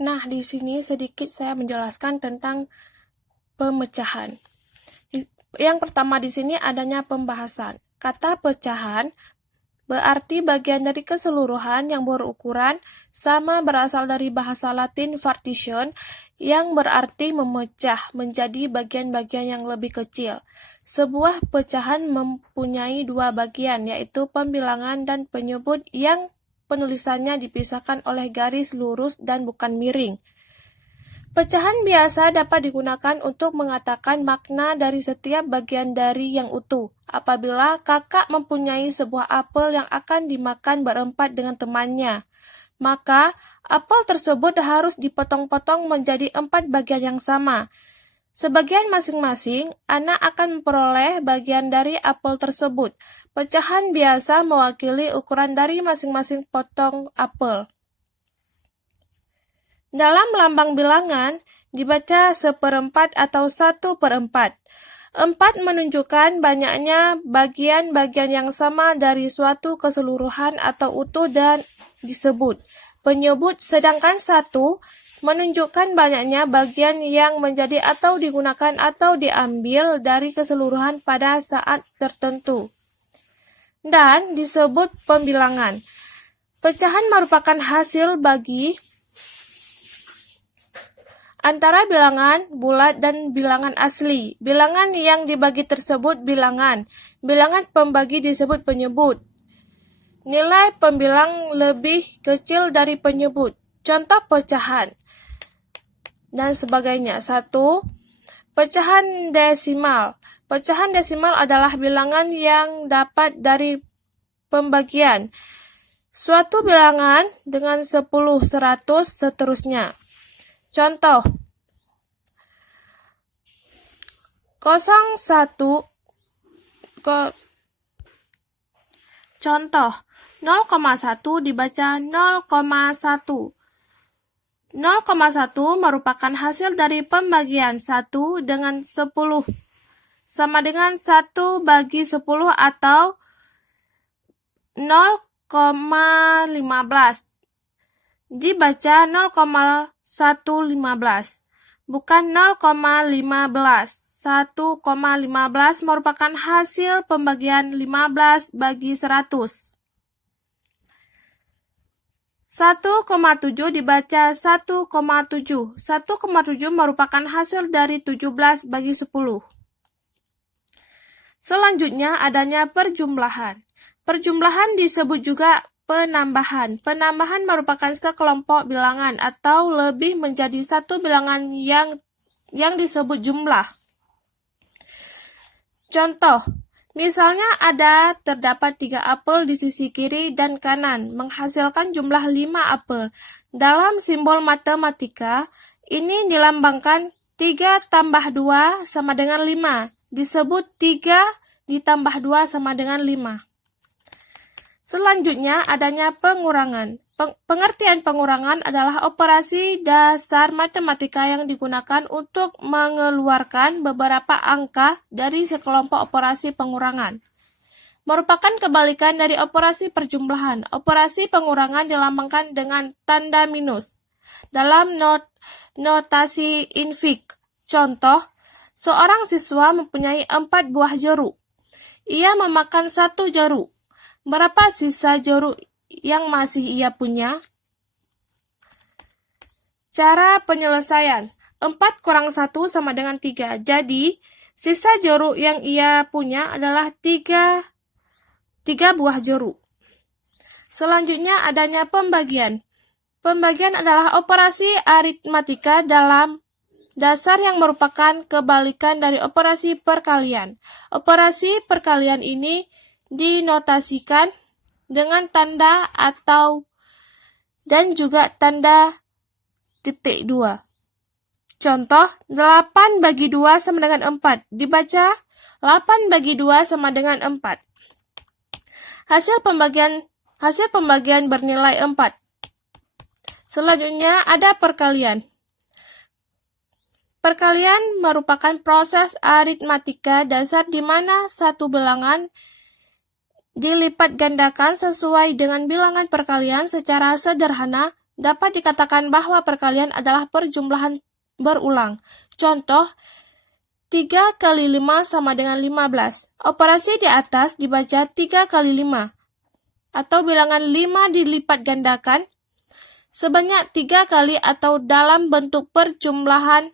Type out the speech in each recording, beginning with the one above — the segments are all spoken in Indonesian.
Nah, di sini sedikit saya menjelaskan tentang pemecahan. Yang pertama di sini adanya pembahasan. Kata pecahan berarti bagian dari keseluruhan yang berukuran sama, berasal dari bahasa Latin partition yang berarti memecah menjadi bagian-bagian yang lebih kecil. Sebuah pecahan mempunyai dua bagian, yaitu pembilangan dan penyebut, yang penulisannya dipisahkan oleh garis lurus dan bukan miring. Pecahan biasa dapat digunakan untuk mengatakan makna dari setiap bagian dari yang utuh. Apabila kakak mempunyai sebuah apel yang akan dimakan berempat dengan temannya, maka apel tersebut harus dipotong-potong menjadi 4 bagian yang sama. Sebagian masing-masing, anak akan memperoleh bagian dari apel tersebut. Pecahan biasa mewakili ukuran dari masing-masing potong apel. Dalam lambang bilangan, dibaca 1/4 atau 1/4. 4 menunjukkan banyaknya bagian-bagian yang sama dari suatu keseluruhan atau utuh dan disebut penyebut, sedangkan 1 menunjukkan banyaknya bagian yang menjadi atau digunakan atau diambil dari keseluruhan pada saat tertentu, dan disebut pembilangan. Pecahan merupakan hasil bagi antara bilangan bulat dan bilangan asli. Bilangan yang dibagi tersebut bilangan. Bilangan pembagi disebut penyebut. Nilai pembilang lebih kecil dari penyebut. Contoh pecahan dan sebagainya. 1. Pecahan desimal. Pecahan desimal adalah bilangan yang dapat dari pembagian suatu bilangan dengan 10, 100, seterusnya. Contoh 0,1 dibaca 0,1. 0,1 merupakan hasil dari pembagian 1 dengan 10, sama dengan 1 bagi 10 atau 0,15. Dibaca 0,115, bukan 0,15. 1,15 merupakan hasil pembagian 15 bagi 100. 1,7 dibaca 1,7. 1,7 merupakan hasil dari 17 bagi 10. Selanjutnya adanya perjumlahan. Perjumlahan disebut juga penambahan. Penambahan merupakan sekelompok bilangan atau lebih menjadi satu bilangan yang disebut jumlah. Contoh, misalnya terdapat 3 apel di sisi kiri dan kanan, menghasilkan jumlah 5 apel. Dalam simbol matematika, ini dilambangkan 3 tambah 2 sama dengan 5. Disebut 3 ditambah 2 sama dengan 5. Selanjutnya adanya pengurangan. Pengertian pengurangan adalah operasi dasar matematika yang digunakan untuk mengeluarkan beberapa angka dari sekelompok operasi pengurangan. Merupakan kebalikan dari operasi perjumlahan. Operasi pengurangan dilambangkan dengan tanda minus dalam notasi infik. Contoh, seorang siswa mempunyai 4 buah jeruk. Ia memakan 1 jeruk. Berapa sisa jeruk yang masih ia punya? Cara penyelesaian. 4 kurang 1 sama dengan 3. Jadi, sisa jeruk yang ia punya adalah 3 buah jeruk. Selanjutnya adanya pembagian. Pembagian adalah operasi aritmatika dalam dasar yang merupakan kebalikan dari operasi perkalian. Operasi perkalian ini dinotasikan dengan tanda atau dan juga tanda titik 2. Contoh, 8 bagi 2 sama dengan 4. Dibaca 8 bagi 2 sama dengan 4. Hasil pembagian bernilai 4. Selanjutnya ada perkalian. Perkalian merupakan proses aritmatika dasar di mana satu bilangan dilipat gandakan sesuai dengan bilangan perkalian secara sederhana dapat dikatakan bahwa perkalian adalah perjumlahan berulang. Contoh, 3 kali 5 sama dengan 15. Operasi di atas dibaca 3 kali 5. Atau bilangan 5 dilipat gandakan sebanyak 3 kali atau dalam bentuk perjumlahan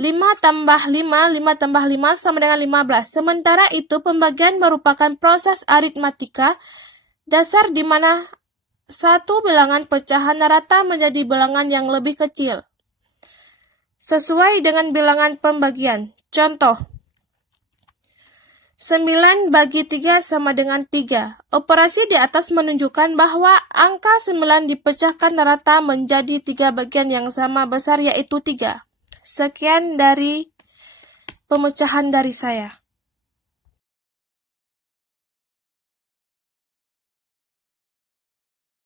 5 tambah 5, 5 tambah 5 sama dengan 15. Sementara itu, pembagian merupakan proses aritmatika dasar di mana satu bilangan pecahan rata menjadi bilangan yang lebih kecil, sesuai dengan bilangan pembagian. Contoh, 9 bagi 3 sama dengan 3. Operasi di atas menunjukkan bahwa angka 9 dipecahkan rata menjadi 3 bagian yang sama besar, yaitu 3. Sekian dari pemecahan dari saya.